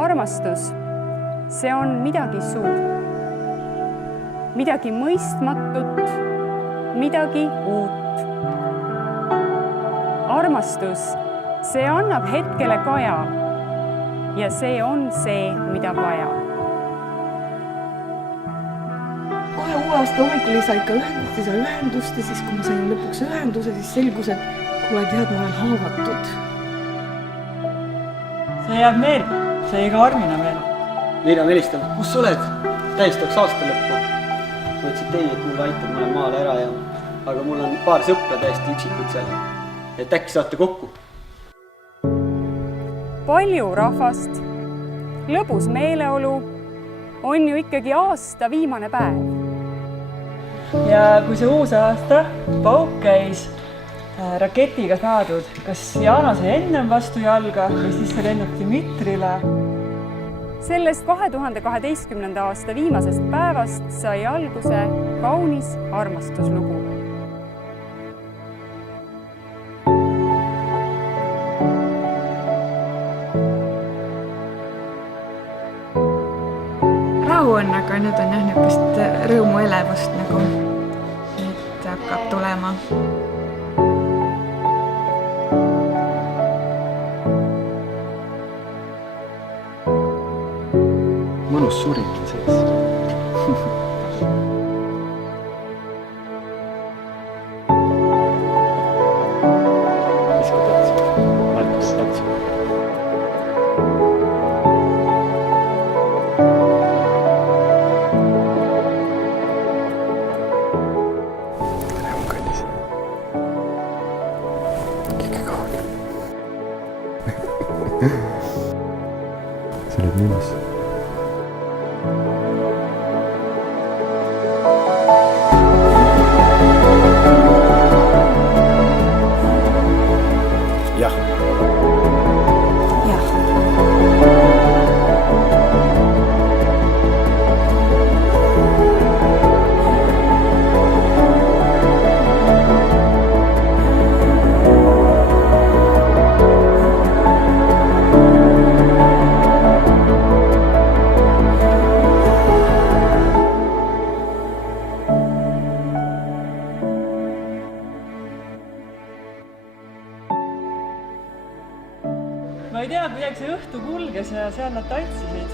Armastus, see on midagi suurt, midagi mõistmatut, midagi uut. Armastus, see annab hetkele kaja ja see on see, mida vaja. Kohe uue aasta hommikul ei saa ikka ühendust ja siis, kui ma sain lõpuks ühenduse, siis selgus, et kuule tead, ma olen haavatud. See jääb meelde. See jäi ka Armina meelde. Liina helistab, kus sa oled? Tähistaks aasta lõppu. Ma ütlesin, et ei, et mul aitab, ma olen maale ära ja... Aga mul on paar sõpra täiesti üksikud seal. Et äkki saate kokku? Palju rahvast, lõbus meeleolu on ju ikkagi aasta viimane päev. Ja kui see uus aasta pauk käis raketiga saadud, kas Jana sai ennem vastu jalga või siis see lennub Dimitrile? Sellest 2012. aasta viimasest päevast sai alguse kaunis armastuslugu. Rahu on, aga nüüd on jah niisugust rõõmu elevust nagu, et hakkab tulema. Mõnus surin on sees. Viska tatsi. Markus tatsi. Tere on kallis. Kõige kaugel. Sa oled minus. Jah. Jah. Ma ei tea, kuidagi see õhtu kulges ja seal nad tantsisid.